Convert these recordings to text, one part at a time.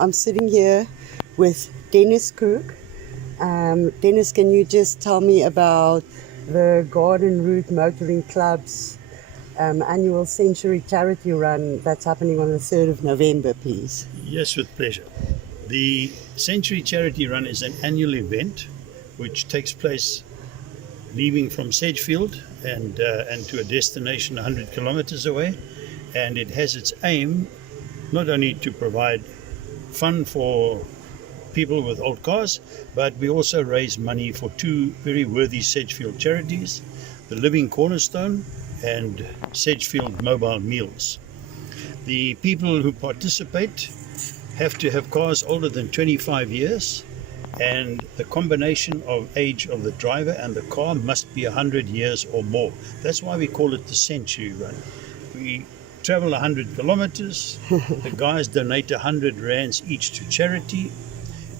I'm sitting here with Dennis Cook. Dennis, can you just tell me about the Garden Route Motoring Club's annual Century Charity Run that's happening on the 3rd of November, please? Yes, with pleasure. The Century Charity Run is an annual event which takes place leaving from Sedgefield and to a destination 100 kilometers away, and it has its aim not only to provide fun for people with old cars, but we also raise money for two very worthy Sedgefield charities, the Living Cornerstone and Sedgefield Mobile Meals. The people who participate have to have cars older than 25 years, and the combination of age of the driver and the car must be 100 years or more. That's why we call it the Century Run. We travel 100 kilometers, the guys donate 100 rands each to charity,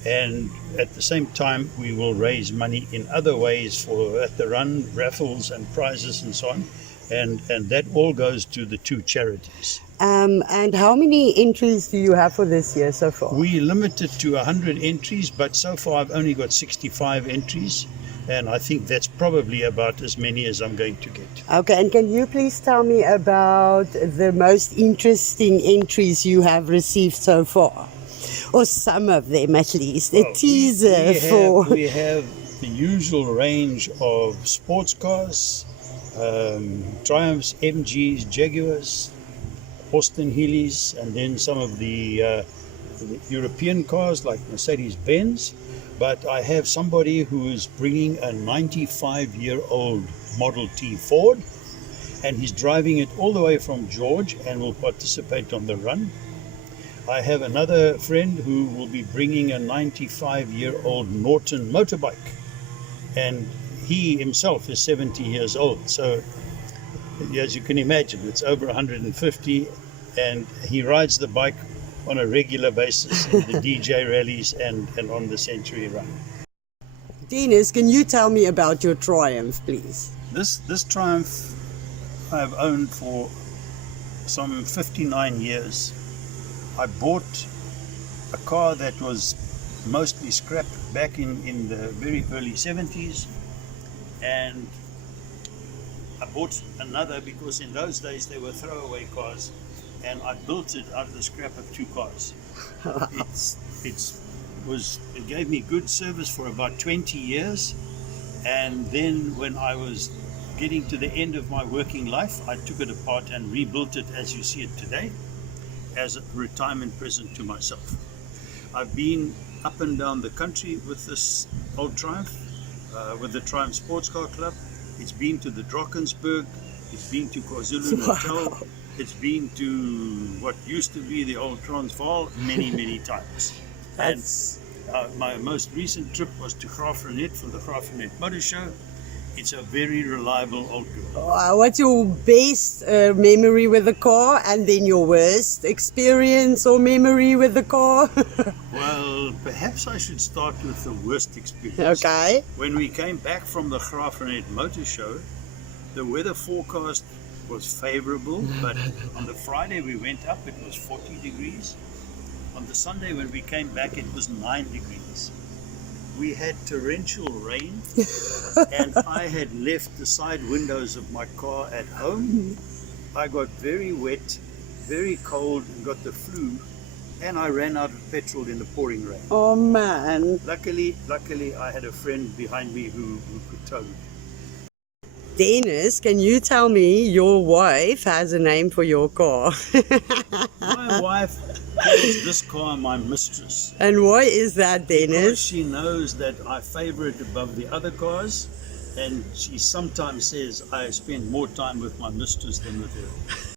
and at the same time we will raise money in other ways at the run, raffles and prizes and so on, and that all goes to the two charities. And how many entries do you have for this year so far? We limit it to 100 entries, but so far I've only got 65 entries, and I think that's probably about as many as I'm going to get. Okay, and can you please tell me about the most interesting entries you have received so far? Or some of them at least, a teaser for... We have the usual range of sports cars, Triumphs, MGs, Jaguars, Austin Healey's, and then some of the European cars like Mercedes-Benz. But I have somebody who is bringing a 95-year-old Model T Ford, and he's driving it all the way from George and will participate on the run. I have another friend who will be bringing a 95-year-old Norton motorbike, and he himself is 70 years old. So, as you can imagine, it's over 150, and he rides the bike on a regular basis in the DJ rallies and on the Century Run. Dennis, can you tell me about your Triumph, please? This Triumph I've owned for some 59 years. I bought a car that was mostly scrapped back in the very early 70s, and I bought another because in those days they were throwaway cars, and I built it out of the scrap of two cars. It gave me good service for about 20 years, and then when I was getting to the end of my working life, I took it apart and rebuilt it as you see it today, as a retirement present to myself. I've been up and down the country with this old Triumph, with the Triumph Sports Car Club. It's been to the Drakensberg, it's been to KwaZulu-Natal, it's been to what used to be the old Transvaal many times. And my most recent trip was to Graaff-Reinet for the Graaff-Reinet Motor Show. It's a very reliable old car. What's your best memory with the car, and then your worst experience or memory with the car? Well, perhaps I should start with the worst experience. Okay. When we came back from the Graaff-Reinet Motor Show, the weather forecast was favorable, but on the Friday we went up, it was 40 degrees. On the Sunday when we came back, it was 9 degrees. We had torrential rain, and I had left the side windows of my car at home. I got very wet, very cold, and got the flu, and I ran out of petrol in the pouring rain. Oh man. Luckily I had a friend behind me who could tow me. Dennis, can you tell me, your wife has a name for your car? My wife calls this car my mistress. And why is that, Dennis? Because she knows that I favor it above the other cars, and she sometimes says I spend more time with my mistress than with her.